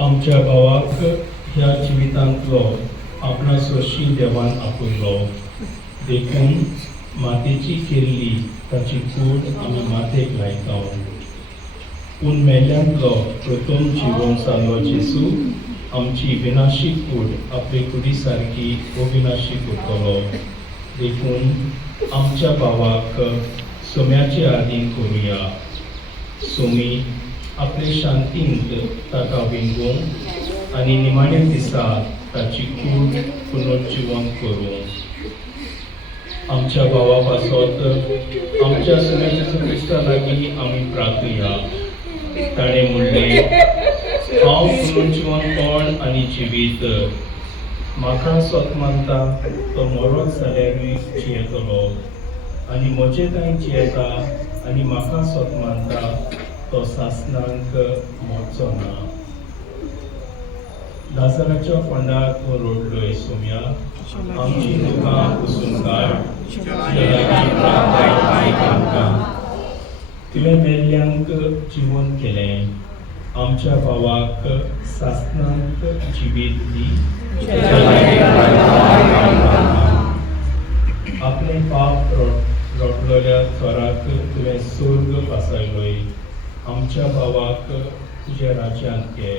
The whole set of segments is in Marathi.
आमच्या भावाक ह्या जिवितांतलो आपणा सोशी देवान आपुयलो. देखून मातेची केल्ली ताची कूड आमी मातेक लायता. पूण मेल्ल्यांतलो प्रथम जिवन जाल्लो जेसू आमची विनाशी कूड आपली कुडी सारकी अविनाशी करतलो. देखून आमच्या भावाक सोम्याचे आदीन करुया. सोमी आपले शांतींत ताका विंगूंक आनी निमाण्या दिसा ताची कूड पुनर्जिवन करूं. आमच्या भावा पासत आमच्या सोम्याच्या क्रिस्ता लागीं आमी प्रार्थुया. ताणें म्हणलें, हांव पुनर्जिवन कोण आनी जिवीत. म्हाका स्वत मानता तो मरोत जाल्यारूय जियेतलो आनी म्हजे कांय जियेता आनी म्हाका स्वत मानता तो सासणांक मोडचो ना. लाजराच्या फोंडार तूं रोडलोय सोम्या, आमची दुकां पुसून काड. तुवें मेल्ल्यांक जिवन केलें, आमच्या भावाक सासणांक जिवीत दी. आपले पाप रोटलेल्या थोराक तुवें स्वर्ग पासयलोय, आमच्या भावाक तुज्या राज्यांत घे.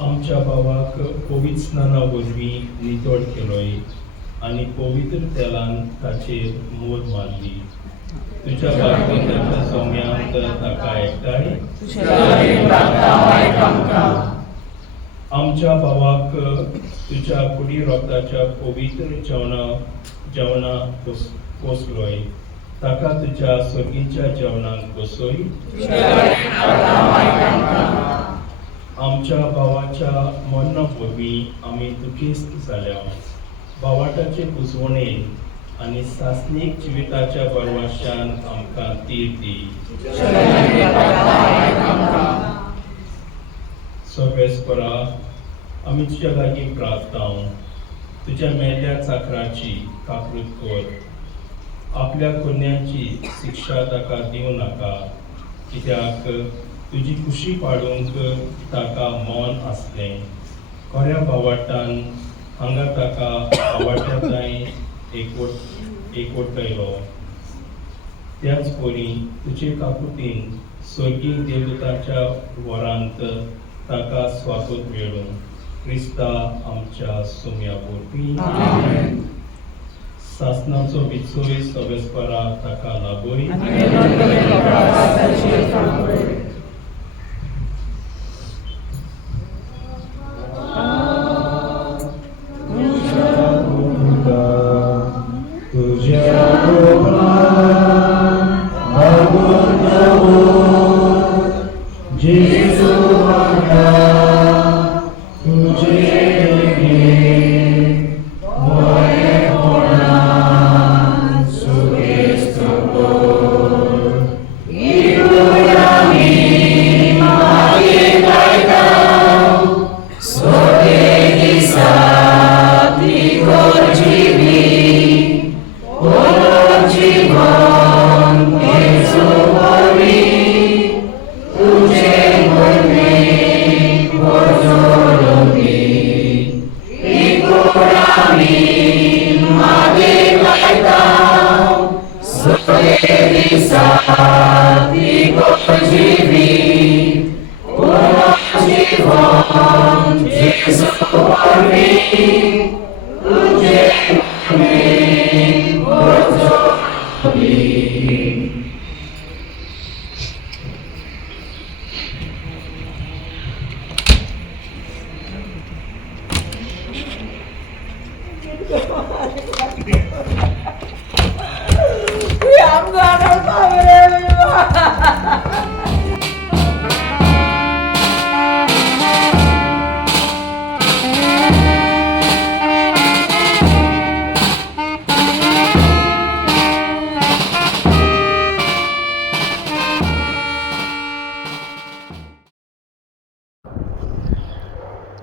आमच्या भावाक पवित्र स्नाना वरवीं नितळ केलोय आनी पवित्र तेलान ताचेर मोर मारली. तुज्या बारकोंदाच्या सोम्यांत ताका एकठांय. आमच्या भावाक तुज्या कुडी रोगताच्या पवित्र जेवणा पोसलोय, ताका तुज्या सर्गीच्या जेवणाक बसोय. आमच्या भावाच्या मरणा वरवीं आमी दुखेस्त जाल्या. भावाटाचे पुजवणेन आनी सासणीक जिविताच्या बरवाशान आमकां तीर दी. सर्वेस्परा, आमी तुज्या लागीं प्रार्थना. तुज्या मेल्ल्या चाकराची काकूट कर. आपल्या कन्याची शिक्षा ताका दिवं नाका, कित्याक तुजी खुशी पाडूंक ताका मौन आसलें. खऱ्या भावाटान हांगा ताका आवडट्याताय एकवटयलो. त्याच परी तुजे काकुटीन स्वर्गीय देवताच्या वरांत ताका स्वागत मेळूं. क्रिस्ता आमच्या सोम्या वरवीं. सासणाचो विचोय सवेस्परा ताका लागोय.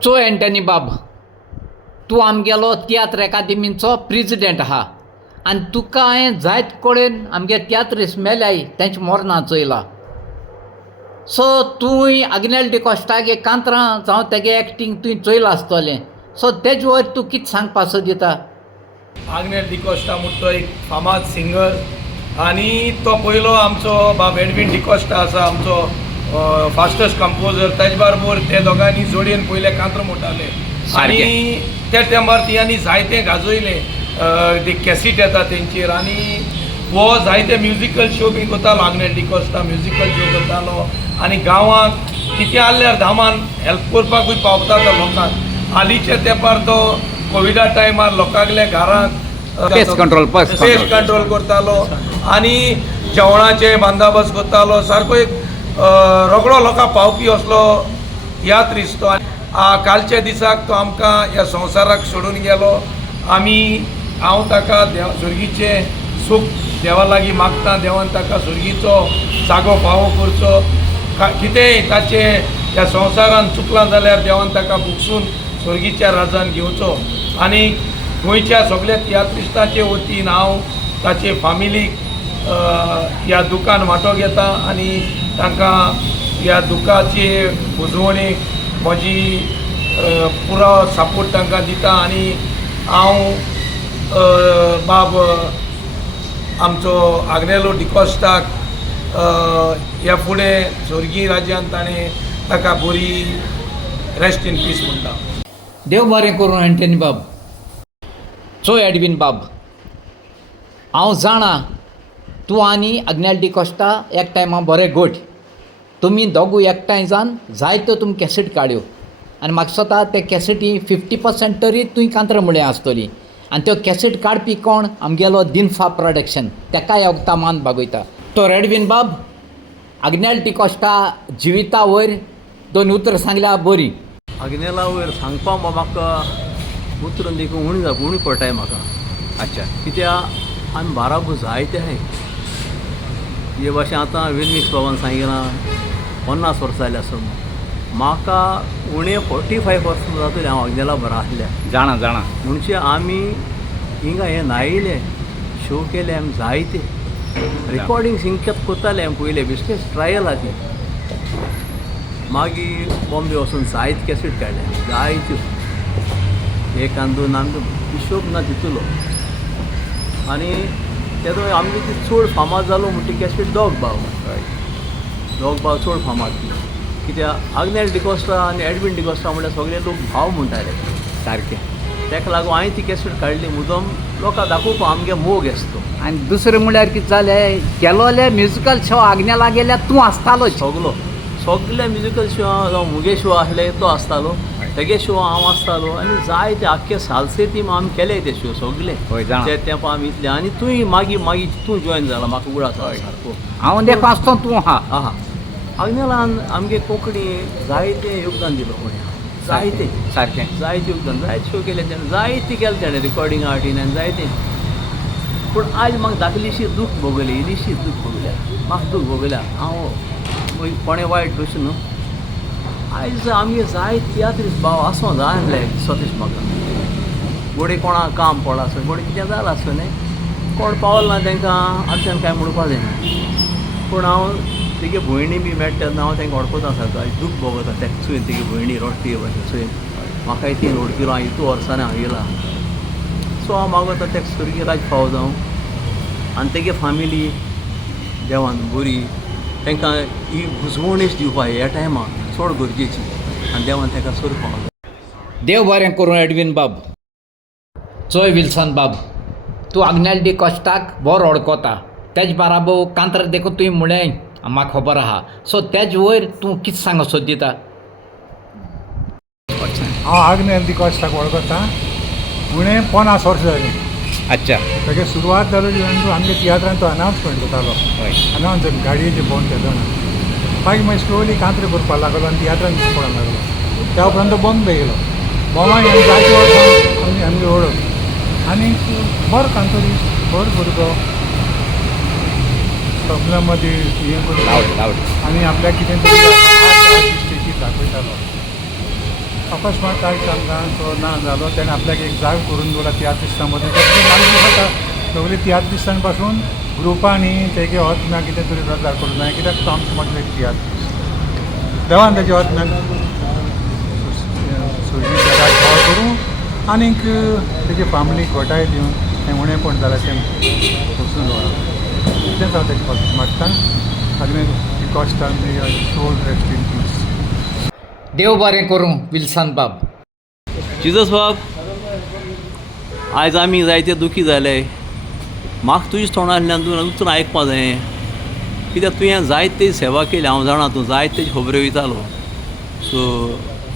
चो एंटनी बाब, तूं आमगेलो तियात्र अकादेमीचो प्रेजिडेंट आहा आनी तुका हांवें जायत कडेन आमगे तियात्र मेल्याय तेंचे मोरना चयला. सो तुवें आग्नेल डिकॉस्टाक एक कांतरां जावं तेगे एक्टींग तुवें चोयलां आसतलें सो तेजे वयर तूं कितें सांगपा सोदिता आग्नेल डिकॉस्टा म्हणटा तो एक फामाद सिंगर आनी तो पयलो आमचो बाब एडवीन डिकॉस्टा आसा आमचो फास्टस्ट कंपोजर तेजे बरोबर ते दोगांनी जोडयेन पयले कांत्र म्हणटाले आनी त्या टायमार तियांनी जायते गाजयले ते कॅसीट येता तेंचेर आनी हो जायते म्युजिकल शो बी करतालो आग्नेल डिकॉस्टा म्युजिकल शो करतालो आनी गांवांत कितें आसल्यार धामान हेल्प करपाकूय पावता तो लोकांक हालींच्या तेंपार तो कोविडा टायमार लोकांगल्या घरांत पेस्ट कंट्रोल पेस्ट कंट्रोल करतालो आनी जेवणाचे बंदोबस्त करतालो सारको एक रोगडो लोकांक पावपी असलो यात्रीस तो कालच्या दिसाक तो आमकां ह्या संवसाराक सोडून गेलो आमी हांव ताका सुर्गीचे सूख देवा लागीं मागता देवान ताका सुर्गीचो जागो फावो करचो कितेंय ताचे ह्या संवसारान चुकलां जाल्यार देवान ताका बुकसून सुर्गीच्या राजान घेवचो आनी गोंयच्या सगळ्या तियात्रिस्टांचे वतीन हांव ताचे फामिलीक ह्या दुकान वांटो घेता आनी तांकां ह्या दुखाचे उजवणेक म्हजी पुरो सपोर्ट तांकां दिता आनी हांव बाब आमचो आग्नेलो डिकॉस्टाक ह्या फुडें स्वर्गीय राज्यांत ताणें ताका बरी रेस्ट इन पीस म्हणटा देव बरें करूं एंटनी बाब चो एडवीन बाब हांव जाणा तूं आनी आग्नेल डिकॉस्टा एक टायमा बरे गोठ तुमी दोगूय एकठांय जावन जायत्यो तुमी कॅसेट काड्यो आनी म्हाका स्वता ते कॅसेटी 50% तरी तुवें कांत्र म्हळें आसतली आनी त्यो कॅसेट काडपी कोण आमगेलो दिनफा प्रोडक्शन तेका ह्या वक्ता मान बागयता तो एडवीन बाब आग्नेल डिकॉस्टा जिविता वयर 2 उतरां सांगल्यार बरी आग्नेला वयर सांगपा म्हाका उतरून देखून उणी पडटाय म्हाका अच्छा कित्याक आमी बाराबू जायते आहाय हे भाशेन आतां वेलमिक्स बाबान सांगिलां 50 वर्सां जालीं आसूं म्हाका उणें 45 वर्सां जातली हांव आग्नेला बरो आसल्या जाणा म्हणजे आमी हिंगा हे नायिल्ले शो केले आमी जायते रिकॉर्डिंग सिंकेत कोत्ताले आमी पयले बिस्नेस ट्रायल आहा ती मागीर बॉम्बे वचून जायत कॅसेट काडले जायत्यो एक आनी दोन आमचो हिशोब ना तितूलो आनी तेदो आमगे ती चड फामाद जालो म्हणटा कॅसेट दोग भाव चड फामाद कित्याक आग्नेल डिकॉस्टा आनी एडवीन डिकॉस्टा म्हळ्यार सगळे लोक भाव म्हणटाले सारकें तेका लागून हांवें ती कॅसेट काडली मुद्दम लोकांक दाखोवपा आमगे मोग आसतो आनी दुसरें म्हळ्यार कितें जालें गेलो जाल्यार म्युजिकल शो आग्नेला गेल्यार तूं आसतालो सगळे म्युजिकल शो जावं मुगे शो आसले तो आसतालो तेगे शो हांव आसतालो आनी जायते आख्खे सालसेतीम आमी केले ते शो सगळे ते तेंपा आमी इतले आनी तुंय मागीर तूं जॉयन जाला म्हाका उगडास सारको हांव देखून आसतो तूं आहा आग्नेलान आमगे कोंकणी जायते योगदान दिलो कोणी जायते सारकें जायते योगदान जायते शो केले तेणें जायते केले तेणें रिकॉर्डिंग आर्टीन आनी जायते पूण आयज म्हाका धाकलीशी दूख भोगली इल्लीशी दूख भोगल्या म्हाका दूख भोगल्या हांव कोणें वायट कशें न्हू आयज आमगे जायत तियात्रीस भाव आसूं जाय आसले स्वतीश म्हाका गोडे कोणा काम पडला आसूं गोडे कितें जालां आसूं न्ही कोण पावल ना तांकां आमच्यान कांय म्हणपा जायना पूण हांव तेगे भयणी बी मेळटा तेन्ना हांव तांकां ओडकोता सारको आयज दूख भोगता तेका चुयन तेगे भयणी रोडटी भाशेन चुयन म्हाकाय ती ओडकिलो हांव इतू वर्सांनी हांव येयला सो हांव मागता तेका स्वर्गीय राज फाव जावं आनी तेगे फामिली देवान बरी तांकां ही बुजवणीच दिवपा ह्या टायमार चड गरजेची आनी देवान ताका सोर फाव देव बरें करूं एडवीन बाब चोय विल्सन बाब तूं आग्नेल डिकॉस्टाक बरो ओळखता तेज बाराबर कांतर देखून तुवें म्हळें म्हाका खबर आहा सो तेज वयर तूं कितें सांगो सोदिता हांव आग्नेल डिकॉस्टाक वळखता उणें 50 वर्सां जालीं अच्छा तागे सुरवात जालो जेन्ना आमगे तियात्रान तो अनावन्समेंट करतालो अनावन्स गाडयेचे बंद केदोना मागीर स्लोली कांत्र करपाक लागलो आनी तियात्रान पडोंक लागलो त्या उपरांत तो बंद येयलो बोमा हें जायते वर्सां आमगे वळख आनी बरो कांतोरीस्ट बरो भुरगो सगळ्या मदीं हें करता आनी आपल्याक कितें तरी आर्टिस्टीची दाखयतालो अकस्मात आयज आमकां तो ना जालो तेणें आपल्याक एक जाग करून दवरला तियात्रिस्टां मदीं जाता सगळीं तियात्रिस्टां पासून ग्रुपांनी तेगे होच ना कितें तरी प्रचार करूं जाय कित्याक तो आमचो म्हटलें तियात्र देवान तेजे वतल्यान सोयी जगाक भाव करूं आनीक तेजे फॅमिलीक घोटाय दिवन हें उणें पण जाल्यार तें वचून व्हरप इतलेंच हांव तेजे पासून मागतां आनी कॉस्टान सोल रेस्ट इन पीस. देव बरें करूं विल्सन बाब. जिजस बाब, आयज आमी जायते दुखी जाले. म्हाका तुज्या तोंडांतल्यान तूं उतरां आयकपा जाय, कित्याक तुवें जायते सेवा केली. हांव जाणा तूं जायते तेजी खबऱ्यो वयतालो. सो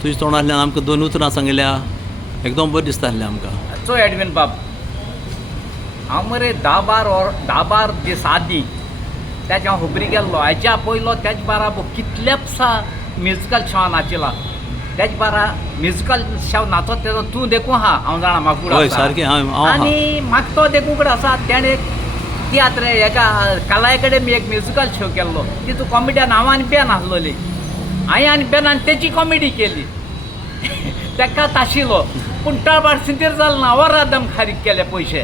तुज्या तोंडांतल्यान आमकां 2 उतरां सांगल्या, एकदम बरें दिसता आसलें आमकां. चो एडवीन बाब, हांव मरे 10-12 दीस आदीं त्याच हांव खबरी गेल्लो. हाच्या पयलो तेज बाराबर कितलेपसा म्युजिकल शो नाचिला. तेज बारा म्युजिकल शो नाचत तेजो तूं देखूं आहा, हांव जाणा म्हाका हय सारकें. हांव आनी म्हाका तो देखूं कडेन आसा. तेणें तियात्र हेका कला अकॅडमी एक म्युजिकल शो केल्लो. तितून कॉमेडियन हांव आनी बेन आसलोली. हांवें आनी बेनान तेची कॉमेडी केली. तेका ताशिलो पूण टळबाड सिंदीर जालो ना. वरादम खारीक केले पयशे.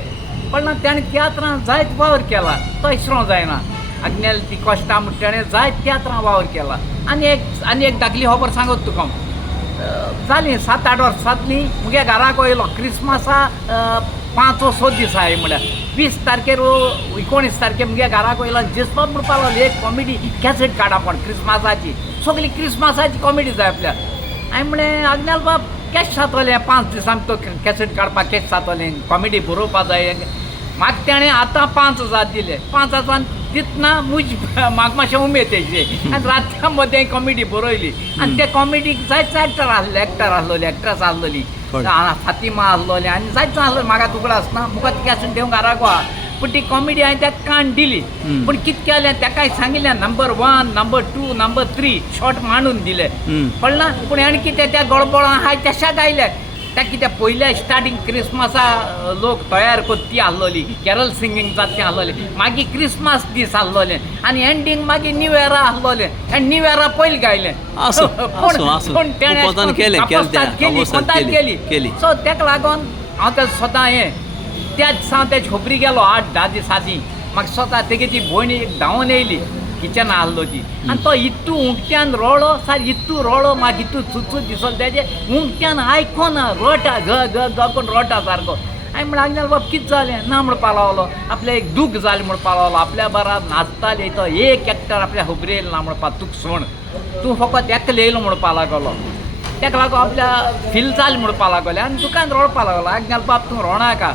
पण ताणें तियात्रांत जायत वावर केला. तो इसरो जायना. अग्नेल ती कॉस्टा म्हूण तेणें जायत तियात्रां वावर केला. आनी एक धाकली खबर सांगत तुका. जालीं 7-8 वर्सां जातलीं. मुगे घराक येयलो क्रिसमसा 5-6 दीस आहाय म्हळ्यार 20 तारखेर 19 तारखेर मुगे घराक येयलो आनी जेसबाब म्हणपा लागलो एक कॉमेडी कॅसेट काडा पण क्रिसमसाची. सगळी क्रिसमसाची कॉमेडी जाय आपल्याक. हांवें म्हणलें अग्नेल बाब केश जातलें 5 दीस आमी तो कॅसेट काडपाक केश जातलें, कॉमेडी बरोवपा जाय. म्हाका तेणें आतां 5,000 दिले. 5,000 दितना म्हाका मातशें उमेद तेजे. आनी रातच्या मदें कॉमेडी बरयली. आनी ते कॉमेडीक जायते एक्टर आसले, एक्ट्रेस आसलोली. फातिमा आसलोली आनी जायते आसलोली. म्हाका तुकडो आसना मुखार ती कॅसेट देवंक घराक व्हा. पूण ती कॉमेडी हांवें ताका काण दिली. पूण कितें केलें ताकाय सांगिल्लें नंबर 1, नंबर 2, नंबर 3 शॉर्ट मांडून दिले. कळना. पूण हांवें कितें त्या गडबडान हाय तशा गायले. त्या कितें पयल्या स्टार्टींग क्रिसमसा लोक तयार करती आसलोली, कॅरल सिंगींग जाता तें आसलोलें. मागीर क्रिसमस दीस आसलोलें आनी एंडींग मागीर न्यू इयरा आसलोलें. आनी न्यू इयरा पयलीं गायलें. पूण तेणें केली. सो तेका लागून हांव तें स्वता हें त्याच दिसा तेज खबरी गेलो 8-10 दीस आदीं. म्हाका स्वता तेगे ती भयण एक धांवन येयली किचन आसलो ती. आनी तो इतू उंगट्यान रोळो इतू रोळो. म्हाका इतू चुचूच दिसलो तेजे उंगट्यान आयकोना रोटा घ करून रोटा सारको. हांवें म्हणलें अग्नेल बाब कितें जालें ना म्हणपा लागलो. आपल्या एक दूख जालें म्हणपा लागलो. आपल्या बरा नाचताले तो एक एक्टर आपल्या खबरी येयलो ना म्हणपा. तुका सोण तूं फकत एकलो येयलो म्हणपा लागलो. तेका लागून आपल्या फील जालें म्हणपा लागले. आनी दुकान रोळपा लागलो. अग्नेल बाब तूं रोणाका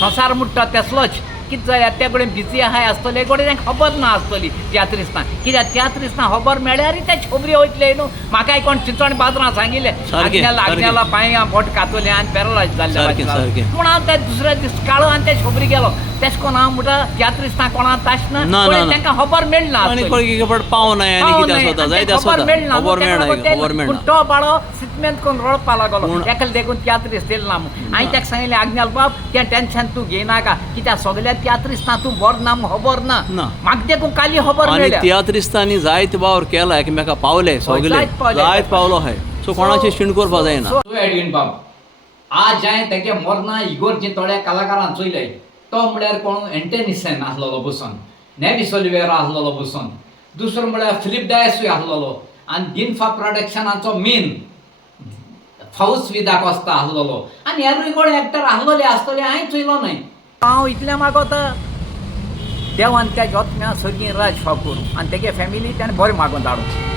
संसार म्हणटा तेसलोच. कितें जाय त्या कडेन बिजी आहाय आसतले कडेन तांकां खबर ना आसतली तियात्रिस्तां. कित्याक तियात्रिस्तां खबर मेळ्ळ्यार तेच खबरी वयतले न्हू. म्हाकाय कोण चिंचोण बाजरां सांगिल्लें आग्नेला पांयां बोट कातोलें आनी पॅरलायज जाल्लें. पूण हांव त्या दुसऱ्या दीस काळो आनी तेच खबरी गेलो. तेश कोन हांव म्हणटा तियात्रिस्तां कोणाक ताशना तांकां खबर मेळना. पूण तो बाळो सिटमेंत करून रडपा लागलो. एकले देखून तियात्रिस्त येयलो ना म्हूण. हांवें ताका सांगिल्लें अग्नेल बाब तें टेन्शन तूं घेयनाका. कित्याक सगल्या तियात्रिस्तां तूं बरो ना खबर ना. म्हाका देखून काली खबर मेळ्ळ्या. तियात्रिस्तांनी जायत वावर केला एकामेका पावले सगळे जायत पावलो आहाय. सो कोणाची शिण करपा जायना. एडवीन बाब आज हांवें तेगे मोरना इगोर्जी थोड्या कलाकारांक चोयले. तो म्हळ्यार कोण एंटेनिसन आसलोलो बसून, नेवी सोलिवेरा आसलोलो बसून. दुसरो म्हळ्यार फिलीप डायसूय आसलोलो. आनी दिनफा प्रोडक्शनाचो मेन फावस विदा कोस्ता आसलोलो. आनी हेरूय कोण एक्टर आसलोले आसतले हांवें चोयलो न्हय. हांव इतलें मागोता देवान त्या जोतम्या सगळीं राज फावूर आनी तेगे फॅमिली ताणें बरें मागोवन धाडूं.